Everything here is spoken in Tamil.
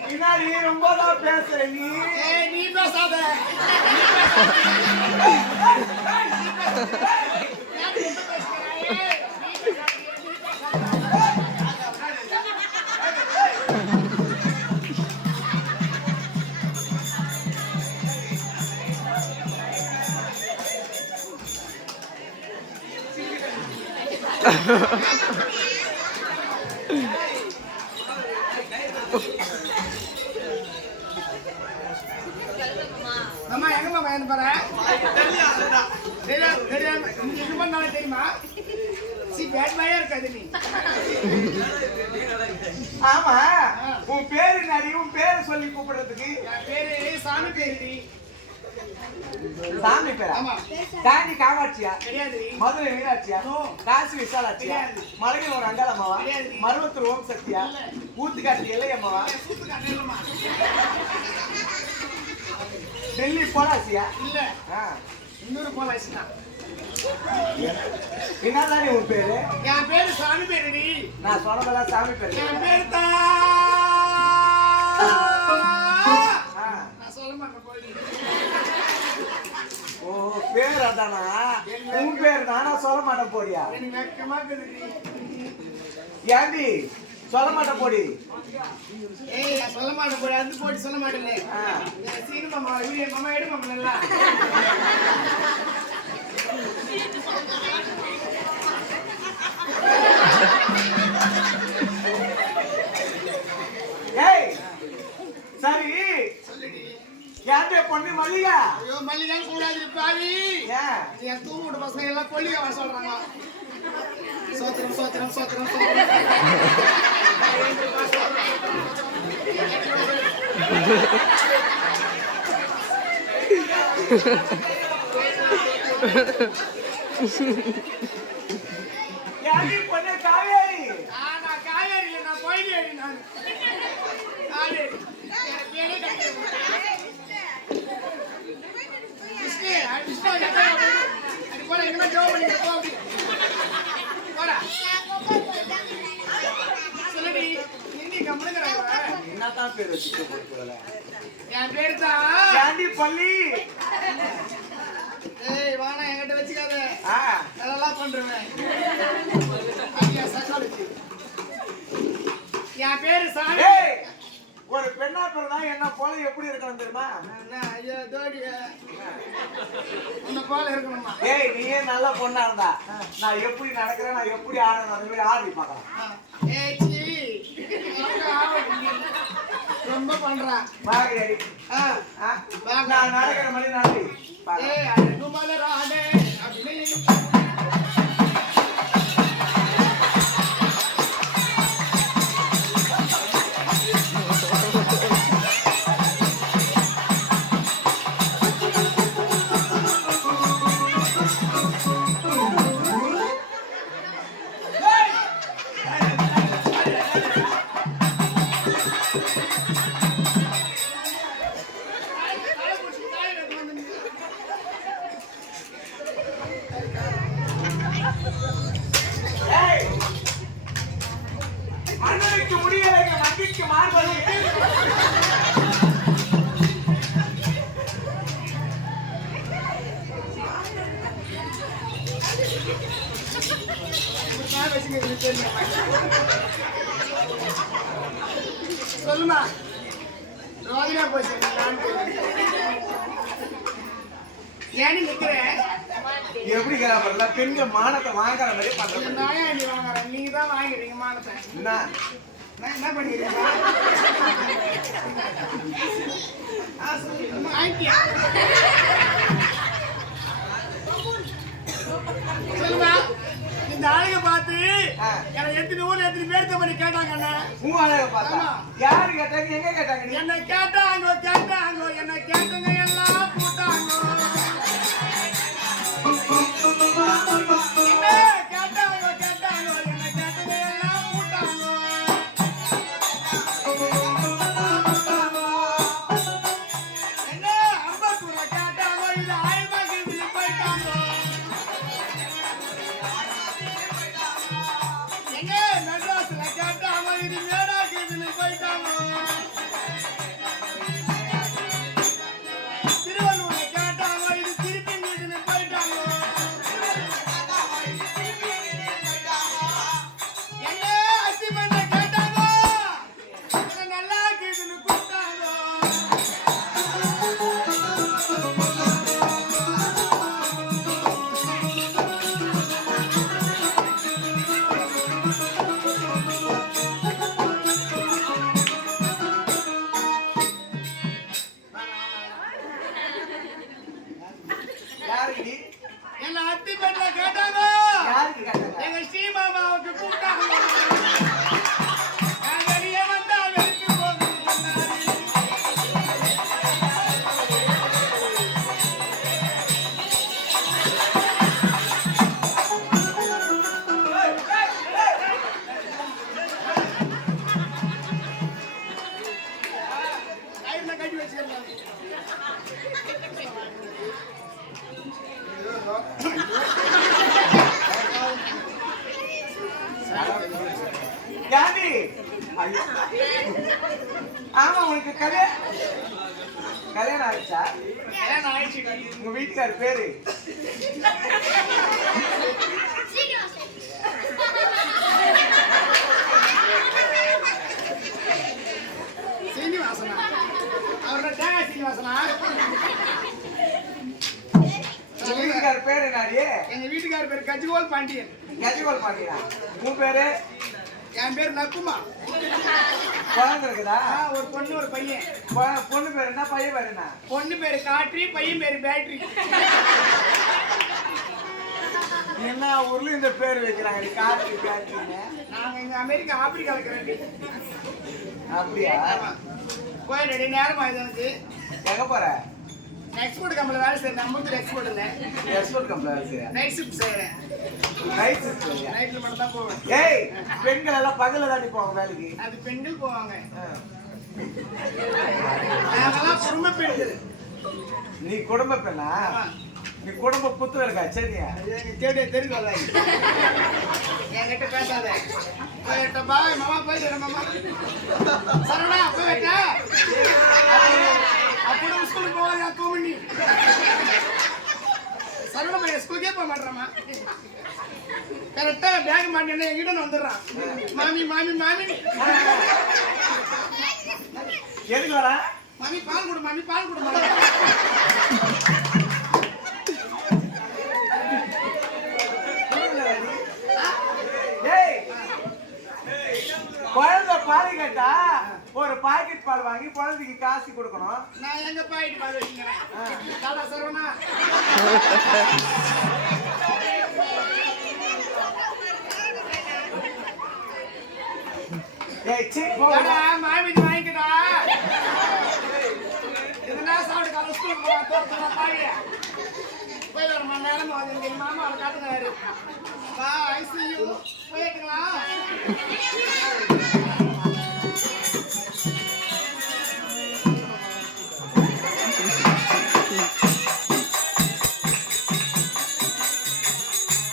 பின்னாடி ரொம்ப தான் பேசுற நீ. நீ பேசாத. அம்மா எங்கம்மா பயந்து தெரியாது தெரியாம தெரியுமா? சி பேட் பாயா இருக்காது நீ. ஆமா உன் பேரு என்னடி? உன் பேரை சொல்லி கூப்பிடுறதுக்கு. என் பேரு சாமி பேருடி சாமி பேரா? தாண்டி காமாட்சியா மதுரை மீனாட்சியா. காசி விசாலாட்சியா. மலையில் ஒரு அங்காளம்மாவா. மருவத்தூர் ஓம் சக்தியா. ஊத்துக்காட்டு நெல்லுமா டெல்லி போலாசியா. இன்னொரு போலாச்சு தான். என்னதானே உன் பேரு? என் பேரு சாமி பேருடி. நான் சொன்னதெல்லாம் சாமி பேரு. என் பேரு தான். நான் சொல்ல மாட்டேன் போய் ஓ பேர் அதானா? உன் பேர் நானா சொல்ல மாட்டேன் போடியா? ஏண்டி? சொல்ல மாட்டேன் போடி. ஏய் சொல்ல மாட்டேன் போய் அது போட்டு சொல்ல மாட்டேன்ல ஆ. சீனு மாமா வீடியோ மாமா எடு மாமா நல்லா ஏய் சரி. யாருடைய பொண்ணு மல்லிகா? ஐயோ மல்லிகா கூடாது பாவி என் தூங்குட்டு பசங்க எல்லாம் கொல்லிக வர சொல்றாங்க. சோத்திரம் சோத்திரம் சோத்திரம் காவேரி? நான் காவேரி நான். கோயிலேரி நான் காவேரி என் பேரே காவேரி. விஷ்ணு, ஆ, விஷ்ணு, என் பேரை போடு. அது போடா, இனிமே ஜெபம் பண்ணிக்க, போ அப்படி. போடா. சொல்லுடி, ஹிந்தி கம்முனுங்கிறாங்க. என்னதான் பேர் வச்சுட்டு போறீங்களா? என் பேரு தான் யாண்டி பள்ளி. ஏய் வாடா என்கிட்ட வச்சுக்காத. ஆ. அதெல்லாம் பண்றேன் ஐயா என் பேரு சாமி. ஒரு பெண்ணா பிறந்தா என்ன போல எப்படி இருக்கணும் தெரியுமா? ஐயா தோடி உன்னை போல இருக்கணுமா? ஏய் நீயே நல்ல பொண்ணா இருந்தா. நான் எப்படி நடக்கிறேன் நான் எப்படி ஆடுறேன் அந்த மாதிரி ஆடி பார்க்கலாம். ஏய். ரொம்ப பண்றா பாக்குறேன் ஆ, ஆ வா. நான் நடக்கிற மாதிரி நடத்தி பார்க்கலாம். ஏய் அழகு தெரியுமா? சொல்லுமா ரோதினா போச்சு ஏன்னு நிக்கிற எப்படி பெண்கள் மானத்தை வாங்குற மாதிரி வாங்குற நீங்க தான் வாங்குறீங்க மானத்தை என்ன நான் என்ன சொல்லுமா இந்த ஆளுங்க பார்த்து. எனக்கு எத்தனை ஊர்ல எத்தனை பேர்த்த பண்ணி கேட்டாங்க உன் அழக பார்த்தா. யாரு கேட்டாங்க? எங்க கேட்டாங்க என்ன கேட்டாங்க கேட்டாங்க என்ன கேட்டங்க ஐயோ. ஆமா உனக்கு கல்யாணம் கல்யாணம் ஆயிடுச்சா? கல்யாணம் ஆயிடுச்சு உங்க வீட்டுக்கார் பேரு? சீனிவாசனா? அவரோட தேங்காய் சீனிவாசனா? வீட்டுக்கார் பேரு என்னடி? எங்க வீட்டுக்கார பேர் கஜிகோல் பாண்டியன். கஜிகோல் பாண்டியா உன் பேரு? என் பேர் நக்குமா? குழந்தை இருக்குதா? ஒரு பொண்ணு ஒரு பையன். பொண்ணு பேரு என்ன? பையன் பேரு என்ன? பொண்ணு பேரு காட்ரி பையன் பேரு பேட்டரி என்ன ஊர்ல இந்த பேர் வைக்கிறாங்க? காட்டு காட்டுறீங்க நாங்க இங்க அமெரிக்கா ஆப்பிரிக்கா இருக்கிறேன் அப்படியா? ரெண்டு நேரம் எனக்கு. எங்க போற? எக்ஸ்போர்ட் கம்பெனியில் வேலை செய்யறேன். அம்பத்தூர் எக்ஸ்போர்ட் இருந்தேன் எக்ஸ்போர்ட் கம்பெனி நைட் ஷிஃப்ட் செய்யறேன். நைட் ஷிஃப்ட் நைட்ல மட்டும் தான் போவேன். ஏய் பெண்கள் எல்லாம் பகல்ல தாண்டி போவாங்க வேலைக்கு. அது பெண்கள் போவாங்க. ஆ. நாங்கெல்லாம் குடும்ப பெண்கள். நீ குடும்ப பெண்ணா. நீ குடும்ப புத்து இருக்கா சரியா தேடி தெரியும்ல என்கிட்ட பேசாத. போயிட்ட பாய் மாமா போயிட்டு மாமா. சரவணா போயிட்ட அப்படி ஸ்கூலுக்கு போவாங்க தூமணி சரவண பையன் ஸ்கூலுக்கே போக மாட்டேறாமா கரெக்டா பேக் மாட்டேன்னு என்கிட்ட வந்து வந்துடுறான். மாமி மாமி மாமி. எதுக்கு வரா? மாமி பால் கொடு மாமி பால் கொடு மாமி ஏய் குழந்தை பால் கேட்டா ஒரு பாக்கெட் பால் வாங்கி குழந்தைக்கு காசு கொடுக்கணும். நான் எங்க பாயிட்டு பால் வச்சுக்கிறேன் தாடா சரவணா மாமிக்கு வாங்கிக்கடா. இதுனா சாப்பிட்டு தோட்டத்துல பாரு. போய் ஒரு மணி நேரம் மாமா